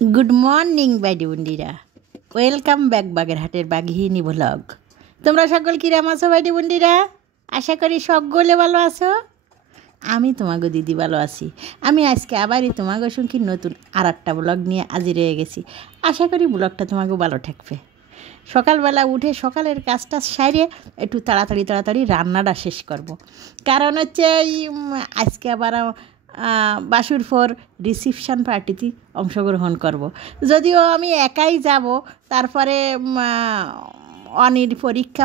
Good morning বাইডি বন্ধুরা, welcome back বাগেরহাটের বাঘিনী blog. তোমরা সকল কিরাম আছো বাইডি বন্ধুরা? আশা করি সকলে ভালো আছো। আমি তোমাকে দিদি ভালো আছি। আমি আজকে আবারই তোমাকে সঙ্গে নতুন আর একটা ব্লগ নিয়ে হাজির হয়ে গেছি। আশা করি ব্লগটা তোমাকে ভালো থাকবে। সকালবেলা উঠে সকালের কাজটা সারিয়ে একটু তাড়াতাড়ি রান্নাটা শেষ করব। কারণ হচ্ছে আজকে আবার বাসুর ফোর রিসিপশন পার্টিতে অংশগ্রহণ করব। যদিও আমি একাই যাব, তারপরে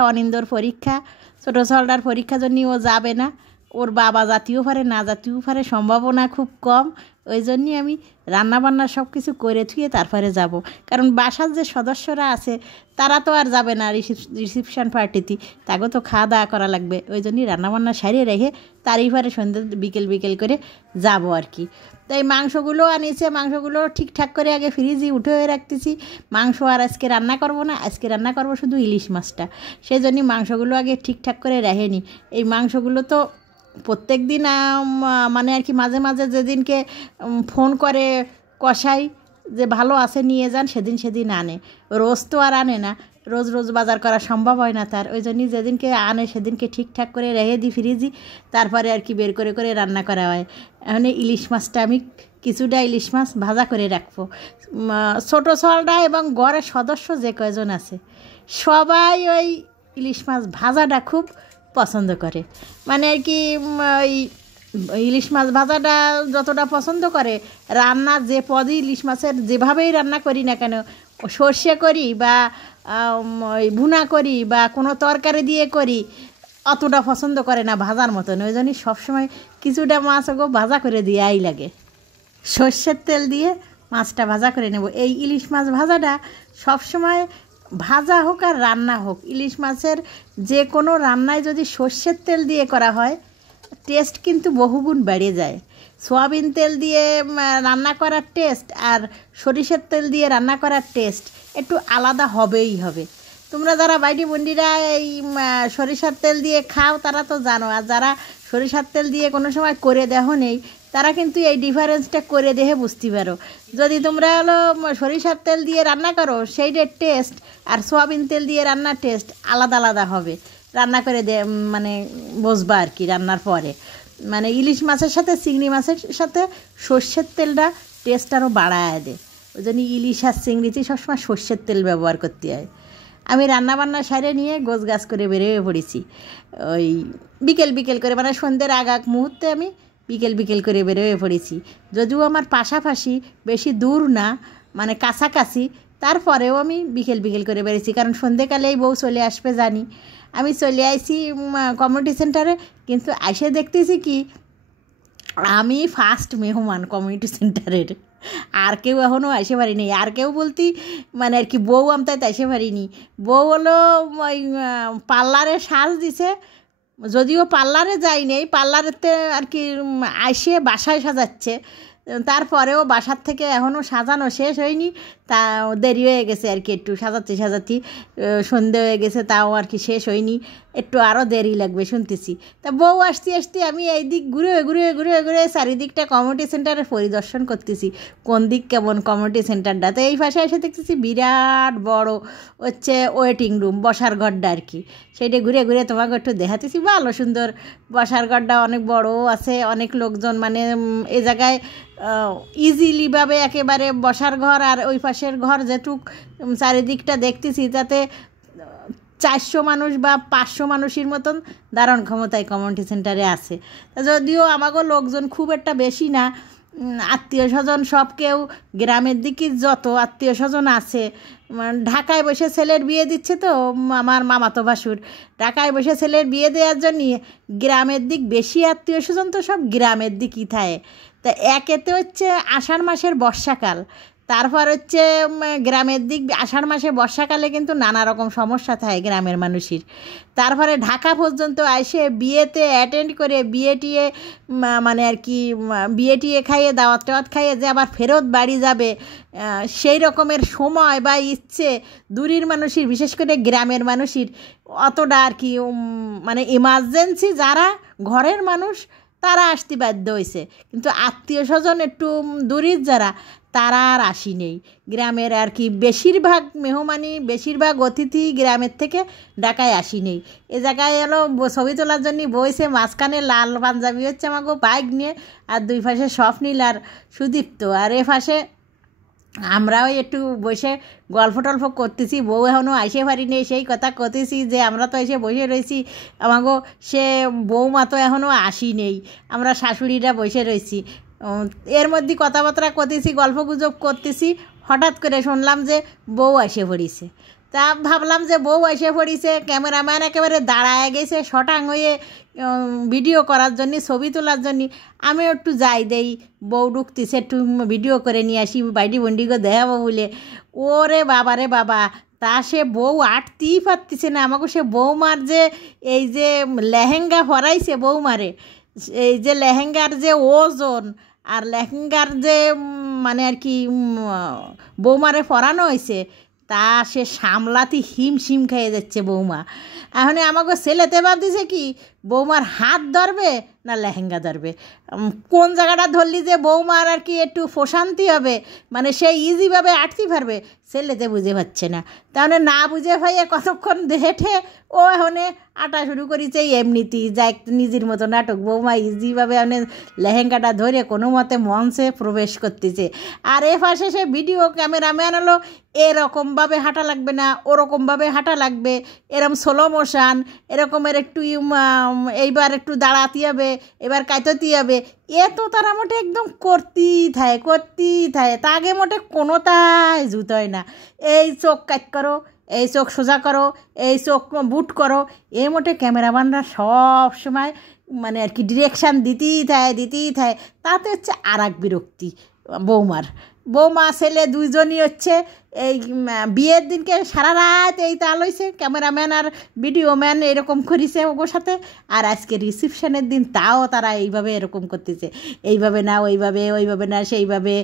অনিন্দর পরীক্ষা, ছোটো সলটার পরীক্ষা জন্য ও যাবে না। ওর বাবা জাতীয় পারে না জাতীয় পারে, সম্ভাবনা খুব কম। ওই জন্যই আমি রান্নাবান্না সব কিছু করে থুয়ে তারপরে যাব। কারণ বাসার যে সদস্যরা আছে তারা তো আর যাবে না রিসিপশন পার্টিতে, তাকেও তো খাওয়া দাওয়া করা লাগবে। ওই জন্যই রান্নাবান্না সারিয়ে রেখে তারই পরে সন্ধ্যে বিকেল করে যাব আর কি। তাই মাংসগুলো আনিয়েছে, মাংসগুলো ঠিকঠাক করে আগে ফ্রিজে উঠে হয়ে রাখতেছি। মাংস আর আজকে রান্না করব না, আজকে রান্না করব শুধু ইলিশ মাছটা। সেই জন্যই মাংসগুলো আগে ঠিকঠাক করে রেখে নিই। এই মাংসগুলো তো প্রত্যেক দিন মানে আর কি মাঝে মাঝে যেদিনকে ফোন করে কষাই যে ভালো আছে নিয়ে যান, সেদিন আনে। রোজ তো আর আনে না, রোজ বাজার করা সম্ভব হয় না তার। ওই জন্যই যেদিনকে আনে সেদিনকে ঠিকঠাক করে রেখে দিই ফ্রিজে, তারপরে আর কি বের করে রান্না করা হয়। এখন ইলিশ মাছটা আমি কিছুটা ইলিশ মাছ ভাজা করে রাখবো। ছোটো ছলটা এবং ঘরের সদস্য যে কয়জন আছে সবাই ওই ইলিশ মাছ ভাজাটা খুব পছন্দ করে। মানে আর কি ওই ইলিশ মাছ ভাজাটা যতটা পছন্দ করে, রান্না যে পদই ইলিশ মাছের যেভাবেই রান্না করি না কেন, সর্ষে করি বা ওই ভুনা করি বা কোনো তরকারি দিয়ে করি, অতটা পছন্দ করে না ভাজার মতন। ওই জন্যই সবসময় কিছুটা মাছ ওকে ভাজা করে দেওয়াই লাগে। সর্ষের তেল দিয়ে মাছটা ভাজা করে নেব। এই ইলিশ মাছ ভাজাটা সবসময় ভাজা হোক আর রান্না হোক, ইলিশ মাছের যে কোনো রান্নায় যদি সর্ষের তেল দিয়ে করা হয় টেস্ট কিন্তু বহুগুণ বেড়ে যায়। সয়াবিন তেল দিয়ে রান্না করার টেস্ট আর সরিষার তেল দিয়ে রান্না করার টেস্ট একটু আলাদা হবেই হবে। তোমরা যারা বাইডি বন্ডিরা এই সরিষার তেল দিয়ে খাও তারা তো জানো, আর যারা সরিষার তেল দিয়ে কোনো সময় করে দেখো নেই তারা কিন্তু এই ডিফারেন্সটা করে দেখে বুঝতে পারো। যদি তোমরা হলো সরিষার তেল দিয়ে রান্না করো সেইটার টেস্ট আর সয়াবিন তেল দিয়ে রান্নার টেস্ট আলাদা হবে। রান্না করে মানে বসবা আর কি রান্নার পরে। মানে ইলিশ মাছের সাথে চিংড়ি মাছের সাথে সর্ষের তেলটা টেস্ট আরও বাড়ায় দেয়। ওই জন্য ইলিশ আর চিংড়িতে সবসময় সর্ষের তেল ব্যবহার করতে হয়। আমি রান্নাবান্না সারে নিয়ে গোছগাছ করে বেরিয়ে পড়েছি। ওই বিকেল করে মানে সন্ধ্যের আগ মুহূর্তে আমি বিকেল করে বেরোয় পড়েছি। যদিও আমার পাশাপাশি বেশি দূর না, মানে কাছাকাছি, তারপরেও আমি বিকেল করে বেরিয়েছি। কারণ সন্ধ্যেকালেই বউ চলে আসবে জানি। আমি চলে আসি কমিউনিটি সেন্টারে, কিন্তু এসে দেখতেছি কি আমি ফার্স্ট মেহমান কমিউনিটি সেন্টারের। আর কেউ এখনও আসে পারিনি। আর কেউ বলতে মানে আর কি বউ আমতায় আসে পারিনি। বউ হলো ওই পার্লারে সাজ দিছে, যদিও পার্লারে যায়নি, পার্লারেতে আর কি আসে বাসায় সাজাচ্ছে। তারপরেও বাসার থেকে এখনও সাজানো শেষ হয়নি, তা দেরি হয়ে গেছে আর কি। একটু সাজাতে সন্ধে হয়ে গেছে, তাও আর কি শেষ হয়নি, একটু আরও দেরি লাগবে শুনতেছি। তা বউ আসতে আমি এই দিক ঘুরে চারিদিকটা কমিউনিটি সেন্টারে পরিদর্শন করতেছি কোন দিক কেমন কমিউনিটি সেন্টারটা। তো এই পাশে এসে দেখতেছি বিরাট বড় হচ্ছে ওয়েটিং রুম, বসার ঘরটা আর কি। সেইটা ঘুরে তোমাকে একটু দেখাতেছি। ভালো সুন্দর বসার ঘরটা, অনেক বড় আছে, অনেক লোকজন মানে এ জায়গায় ইজিলিভাবে একেবারে বসার ঘর। আর ওই পাশের ঘর যেটুক চারিদিকটা দেখতেছি তাতে 400 মানুষ বা 500 মানুষের মতন ধারণ ক্ষমতায় কমিউনিটি সেন্টারে আছে। যদিও আমাকে লোকজন খুব একটা বেশি না, আত্মীয় স্বজন সব কেউ গ্রামের দিকে যত আত্মীয় স্বজন আছে, ঢাকায় বসে ছেলের বিয়ে দিচ্ছে তো আমার মামাতো ভাসুর, ঢাকায় বসে ছেলের বিয়ে দেওয়ার জন্য গ্রামের দিক বেশি আত্মীয় স্বজন তো সব গ্রামের দিকই থাকে। তা একেতে হচ্ছে আষাঢ় মাসের বর্ষাকাল, তারপর হচ্ছে গ্রামের দিক আষাঢ় মাসে বর্ষাকালে কিন্তু নানা রকম সমস্যা থাকে গ্রামের মানুষের। তারপরে ঢাকা পর্যন্ত এসে বিয়েতে অ্যাটেন্ড করে বিয়ে টিয়ে মানে আর কি বিয়ে টিয়ে খাইয়ে দাওয়াত টাওয়াত খাইয়ে যে আবার ফেরত বাড়ি যাবে, সেই রকমের সময় বা ইচ্ছে দূরের মানুষের, বিশেষ করে গ্রামের মানুষের অতটা আর কি মানে ইমার্জেন্সি যারা ঘরের মানুষ তারা আসতে বাধ্য হয়েছে। কিন্তু আত্মীয় স্বজন একটু দূরের যারা তারা আর আসি নেই গ্রামের আর কি বেশিরভাগ মেহমানি বেশিরভাগ অতিথি গ্রামের থেকে ঢাকায় আসি নেই। এ জায়গায় এলো ছবি তোলার জন্য বইছে, মাঝখানে লাল পাঞ্জাবি হচ্ছে আমাকে বাইক নিয়ে, আর দুই পাশে স্বপ্নীল আর সুদীপ্ত, আর এ পাশে আমরাও একটু বসে গল্প টল্প করতেছি। বউ এখনও আইসে পারিনি, সেই কথা করতেছি যে আমরা তো এসে বসে রয়েছি, আমাকে সে বউমা তো এখনও আসি নেই, আমরা শাশুড়িরা বসে রয়েছি। এর মধ্যে কথাবার্তা করতেছি, গল্প গুজব করতেছি, হঠাৎ করে শুনলাম যে বউ এসে পড়িছে। তা ভাবলাম যে বউ এসে পড়িছে, ক্যামেরাম্যান একেবারে দাঁড়ায় গেছে শটাং হয়ে ভিডিও করার জন্য, ছবি তোলার জন্য। আমি একটু যাই দেই, বউ ঢুকতেছে, একটু ভিডিও করে নিয়ে আসি, বাইডি বন্ডিকে দেখাবো বলে। ওরে বাবা রে বাবা, তা সে বউ আটতেই পারতেছে না আমাকে। সে বৌমার যে এই যে লেহেঙ্গা পরাইছে বৌমারে, এই যে লেহেঙ্গার যে ওজন আর লেহেঙ্গার যে মানে আর কি বৌমারে পরানো হয়েছে, তা সে সামলাতে হিমশিম খেয়ে যাচ্ছে বৌমা। এখন আমাকে ছেলেতে ভাবতেছে কি বৌমার হাত ধরবে না লেহেঙ্গা ধরবে, কোন জায়গাটা ধরলি যে বৌমার আর কি একটু প্রশান্তি হবে, মানে সে ইজিভাবে আটতে পারবে, ছেলেতে বুঝে পাচ্ছে না। তাহলে না বুঝে ভাইয়ে কতক্ষণ হেঁটে ও এখন আটা শুরু করেছে এমনিতেই যা নিজের মতো নাটক। বৌমা ইজিভাবে মানে লেহেঙ্গাটা ধরে কোনো মতে মঞ্চে প্রবেশ করতেছে, আর এ পাশে সে ভিডিও ক্যামেরাম্যান হলো এরকমভাবে হাঁটা লাগবে না, ওরকমভাবে হাঁটা লাগবে, এরকম স্লো মোশন, এরকমের একটু এইবার একটু দাঁড়াতে হবে, এবার কাইততে হবে। এ তো তারা মোটে একদম করতেই থাকে, তা আগে মোটে কোনোটাই জুতোয় না। এই চোখ কাট করো, এই চোখ সোজা করো, এই চোখ বুট করো, এ মোটে ক্যামেরাম্যানরা সব সময় মানে আর কি ডিরেকশান দিতেই থাকে। তাতে হচ্ছে আর এক বিরক্তি বৌমা ছেলে দুইজনই হচ্ছে এই বিয়ের দিনকে সারা রাত এই তাল হয়েছে, ক্যামেরাম্যান আর ভিডিও ম্যান এরকম করেছে ওগোর সাথে। আর আজকে রিসেপশনের দিন তাও তারা এইভাবে এরকম করতেছে, এইভাবে না ওইভাবে না সেইভাবে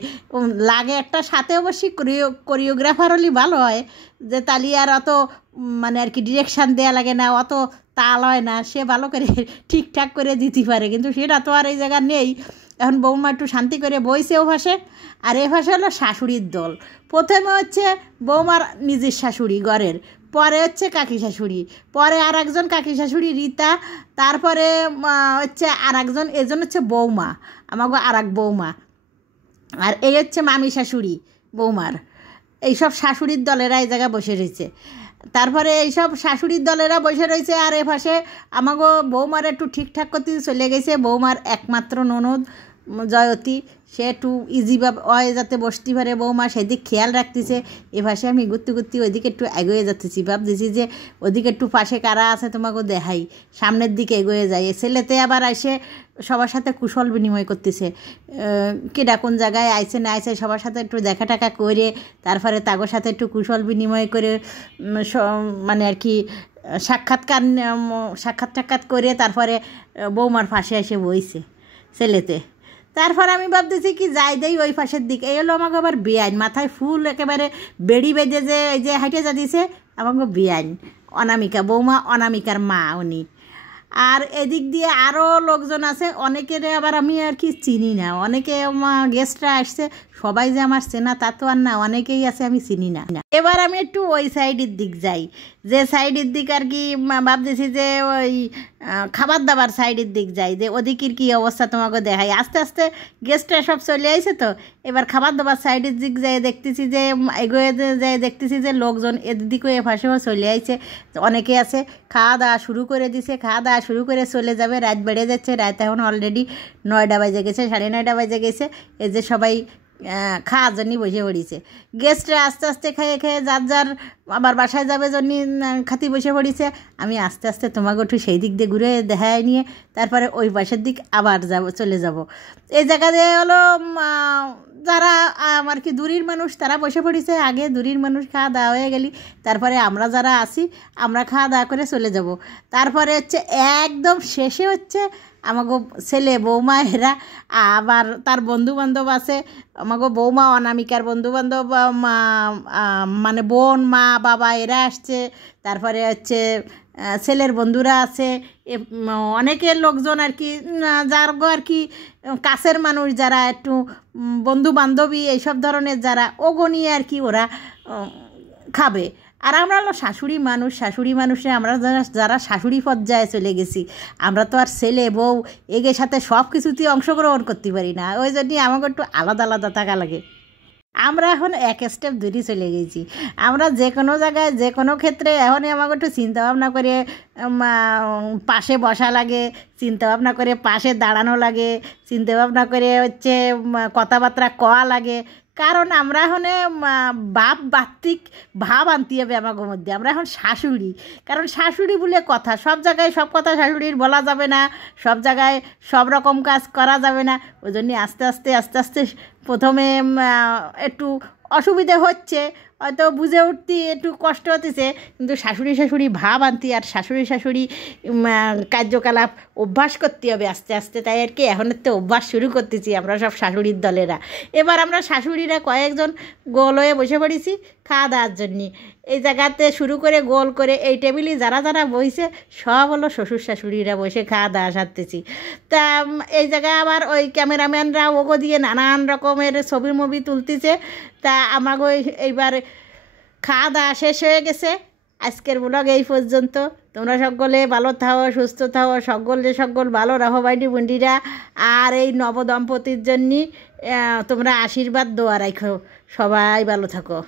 লাগে। একটা সাথে অবশ্যই কোরিওগ্রাফার হলে ভালো হয়, যে তালি আর অত মানে আর কি ডিরেকশান দেওয়া লাগে না, অত তাল হয় না, সে ভালো করে ঠিকঠাক করে দিতে পারে, কিন্তু সেটা তো আর এই জায়গা নেই। এখন বৌমা একটু শান্তি করে বইছে ও ভাষে, আর এ ভাষা হলো শাশুড়ির দল। প্রথমে হচ্ছে বৌমার নিজের শাশুড়ি ঘরের, পরে হচ্ছে কাকি শাশুড়ি, পরে আর একজন কাকি শাশুড়ি রীতা, তারপরে হচ্ছে আর একজন, এজন হচ্ছে বৌমা, আমাকে আর এক বৌমা, আর এই হচ্ছে মামি শাশুড়ি বৌমার। এইসব শাশুড়ির দলেরা এই জায়গায় বসে রয়েছে। তারপরে এইসব শাশুড়ির দলেরা বসে রয়েছে, আর এ পাশে আমাকে বৌমার একটু ঠিকঠাক করতে চলে গেছে বৌমার একমাত্র ননদ জয়তী, সে একটু ইজিভাবে হয় যাতে বসতে পারে বৌমা, সেদিক খেয়াল রাখতেছে। এ পাশে আমি ঘুরতে ওইদিকে একটু এগোয়ে যাচ্তেছি, ভাবতেছি যে ওদিকে একটু পাশে কারা আছে তোমাকে দেখাই, সামনের দিকে এগোয়ে যায়। ছেলেতে আবার এসে সবার সাথে কুশল বিনিময় করতেছে, কেডা কোন জায়গায় আইছে না আইছে সবার সাথে একটু দেখা টাকা করে, তারপরে তাগোর সাথে একটু কুশল বিনিময় করে মানে আর কি সাক্ষাৎ করে তারপরে বৌমার পাশে এসে বইছে ছেলেতে। তারপর আমি ভাবতেছি কি যাই দেই ওই পাশের দিকে। এই হলো আমাকে আবার বেআইন, মাথায় ফুল একেবারে বেড়ি বেঁধে যে এই যে হাইটে যা দিয়েছে আমাকে বেআইন অনামিকা, বৌমা অনামিকার মা উনি। আর এদিক দিয়ে আরও লোকজন আছে, অনেকের আবার আমি আর কি চিনি না, অনেকে গেস্টরা আসছে, সবাই যে আমার চেনা তা তো আর না, অনেকেই আছে আমি চিনি না। এবার আমি একটু ওই সাইডের দিক যাই, যে সাইডের দিক আর কি ভাবতেছি যে ওই খাবার দাবার সাইডের দিক যাই, যে ওদিকের কী অবস্থা তোমাকে দেখাই। আস্তে আস্তে গেস্টরা সব চলে আসছে, তো এবার খাবার দাবার সাইডের দিক যাই দেখতেছি যে এগোয়ে যাই দেখতেছি যে লোকজন এদিকেও এ পাশেও চলে আসছে, অনেকে আছে খাওয়া দাওয়া শুরু করে দিছে, খাওয়া দাওয়া শুরু করে চলে যাবে। রাত বেড়ে যাচ্ছে, রাত এখন অলরেডি 9টা বাজে গেছে, 9:30 বাজে গেছে। এই যে সবাই খাওয়ার জন্যই বসে পড়িছে, গেস্টরা আস্তে আস্তে খেয়ে যার আবার বাসায় যাবে জন্য খাতি বসে পড়িছে। আমি আস্তে আস্তে তোমাকে একটু সেই দিক দিয়ে ঘুরে দেখায় নিয়ে তারপরে ওই পাশের দিক আবার চলে যাব। এই জায়গা দিয়ে হলো যারা আমার কি দূরের মানুষ তারা বসে পড়িছে, আগে দূরের মানুষ খাওয়া দাওয়া হয়ে গেলি, তারপরে আমরা যারা আসি আমরা খাওয়া দাওয়া করে চলে যাব। তারপরে হচ্ছে একদম শেষে হচ্ছে আমাকে ছেলে বৌমা এরা, আবার তার বন্ধুবান্ধব আছে, আমাকে বৌমা অনামিকার বন্ধুবান্ধব মানে বোন মা বাবা এরা আসছে। তারপরে হচ্ছে ছেলের বন্ধুরা আছে, অনেকের লোকজন আর কি, যার আর কি কাছের মানুষ যারা একটু বন্ধু বান্ধবী এইসব ধরনের যারা ওগো নিয়ে আর কি ওরা খাবে। আর আমরা হলো শাশুড়ি মানুষ, শাশুড়ি মানুষে আমরা যারা শাশুড়ি পর্যায়ে চলে গেছি, আমরা তো আর ছেলে বউ এগের সাথে সব কিছুতেই অংশগ্রহণ করতে পারি না। ওই জন্যই আমাকে একটু আলাদা আলাদা থাকা লাগে। আমরা এখন এক স্টেপ দূরে চলে গেছি। আমরা যে কোনো জায়গায় যে কোনো ক্ষেত্রে এখনই আমাকে একটু চিন্তাভাবনা করে পাশে বসা লাগে, চিন্তাভাবনা করে পাশে দাঁড়ানো লাগে, চিন্তাভাবনা করে হচ্ছে কথাবার্তা কওয়া লাগে। কারণ আমরা এখন বাত্তিক ভাব আনতে হবে আমাদের মধ্যে। আমরা এখন শাশুড়ি, কারণ শাশুড়ি বলে কথা, সব জায়গায় সব কথা শাশুড়ির বলা যাবে না, সব জায়গায় সব রকম কাজ করা যাবে না। ওই জন্যে আস্তে আস্তে আস্তে আস্তে প্রথমে একটু অসুবিধে হচ্ছে, হয়তো বুঝে উঠতে একটু কষ্ট হতেছে, কিন্তু শাশুড়ি শাশুড়ি ভাব আনতে আর শাশুড়ি শাশুড়ি কার্যকলাপ অভ্যাস করতে হবে আস্তে আস্তে। তাই আর কি এখন তো অভ্যাস শুরু করতেছি আমরা সব শাশুড়ির দলেরা। এবার আমরা শাশুড়িরা কয়েকজন গোল হয়ে বসে পড়েছি খাওয়া দাওয়ার জন্যে। এই জায়গাতে শুরু করে গোল করে এই টেবিলে যারা যারা বসে সব হলো শ্বশুর শাশুড়িরা বসে খাওয়া দাওয়া সারতেছি। তা এই জায়গায় আবার ওই ক্যামেরাম্যানরা ওগো দিয়ে নানান রকমের ছবি মুভি তুলতেছে। তা আমাকে এইবার খাওয়া দাওয়া শেষ হয়ে গেছে। আজকের ব্লগ এই পর্যন্ত। তোমরা সকলে ভালো থাও, সুস্থ থাও, সকল ভালো রাখো ভাইটি বোনটিরা। আর এই নবদম্পতির জন্য তোমরা আশীর্বাদ দোয়া রাখো। সবাই ভালো থাকো।